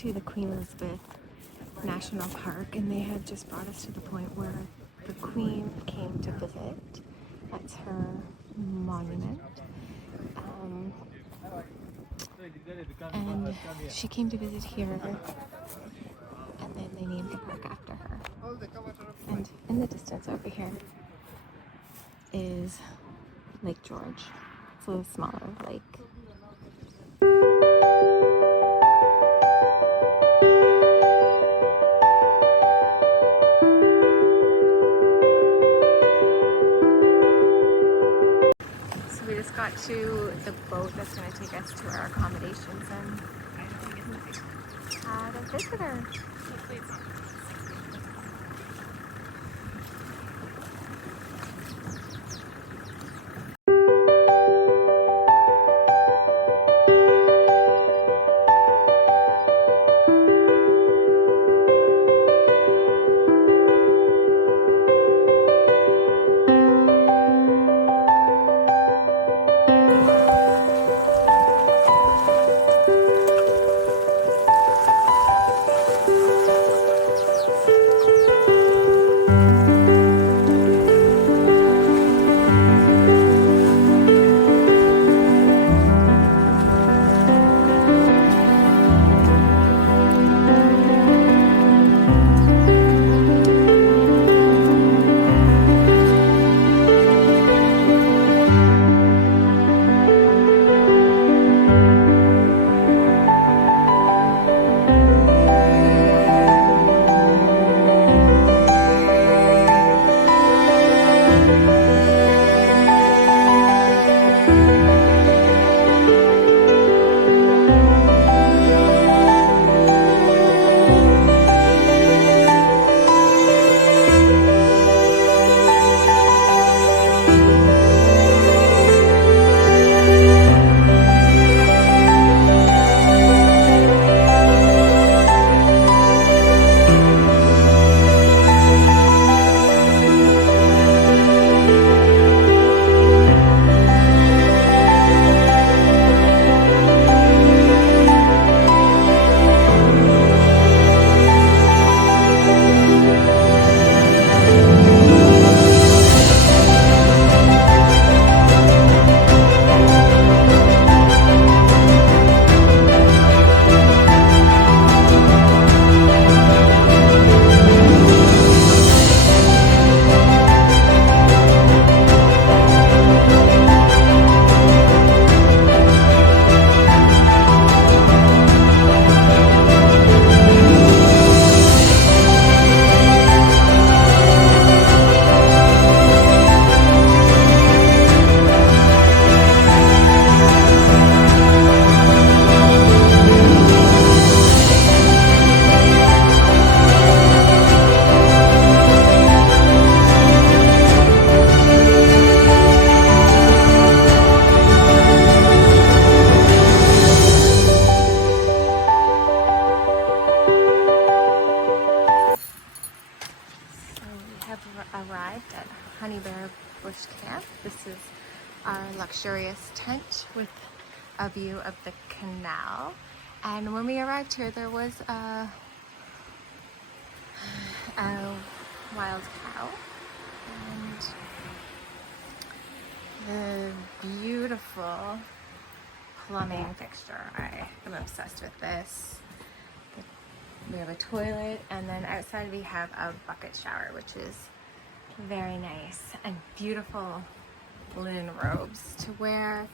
to the Queen Elizabeth National Park, and they had just brought us to the point where the Queen came to visit. That's her monument. And she came to visit here, and then they named the park after her. And in the distance over here is Lake George. It's a smaller lake. So we just got to the boat that's going to take us to our accommodations and had a visitor. Luxurious tent with a view of the canal. And when we arrived here, there was a wild cow and the beautiful plumbing fixture. I am obsessed with this. We have a toilet, and then outside we have a bucket shower, which is very nice, and beautiful linen robes to wear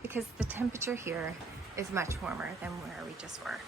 because the temperature here is much warmer than where we just were.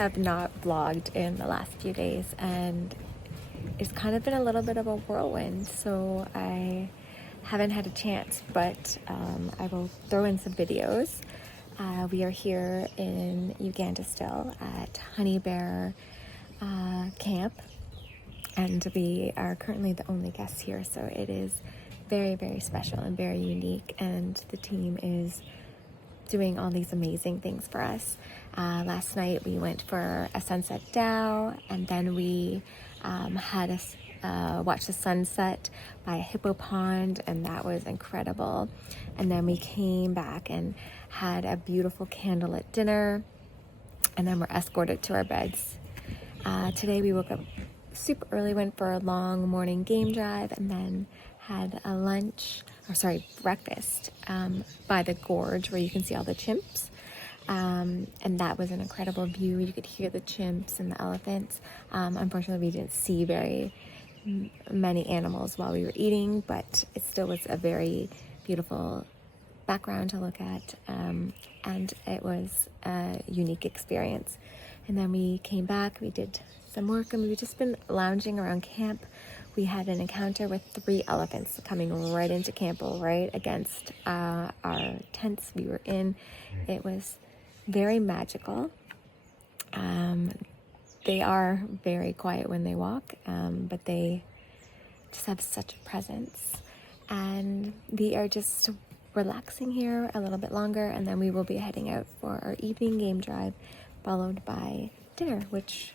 have not vlogged in the last few days, and it's kind of been a little bit of a whirlwind, so I haven't had a chance, but I will throw in some videos. We are here in Uganda still at Honey Bear Camp, and we are currently the only guests here, so it is very, very special and very unique, and the team is doing all these amazing things for us. Last night we went for a sunset dhow, and then we had watched the sunset by a hippo pond, and that was incredible. And then we came back and had a beautiful candlelit dinner, and then we're escorted to our beds. Today we woke up super early, went for a long morning game drive, and then had a breakfast by the gorge where you can see all the chimps. And that was an incredible view. You could hear the chimps and the elephants. Unfortunately, we didn't see very many animals while we were eating, but it still was a very beautiful background to look at, and it was a unique experience. And then we came back, we did some work, and we've just been lounging around camp. We had an encounter with 3 elephants coming right into camp, right against our tents we were in. It was very magical. They are very quiet when they walk, but they just have such a presence. And we are just relaxing here a little bit longer, and then we will be heading out for our evening game drive, followed by dinner, which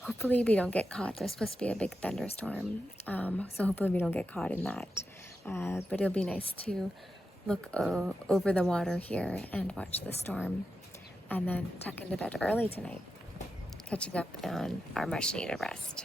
hopefully we don't get caught. There's supposed to be a big thunderstorm, so hopefully we don't get caught in that. But it'll be nice to look over the water here and watch the storm, and then tuck into bed early tonight, catching up on our much needed rest.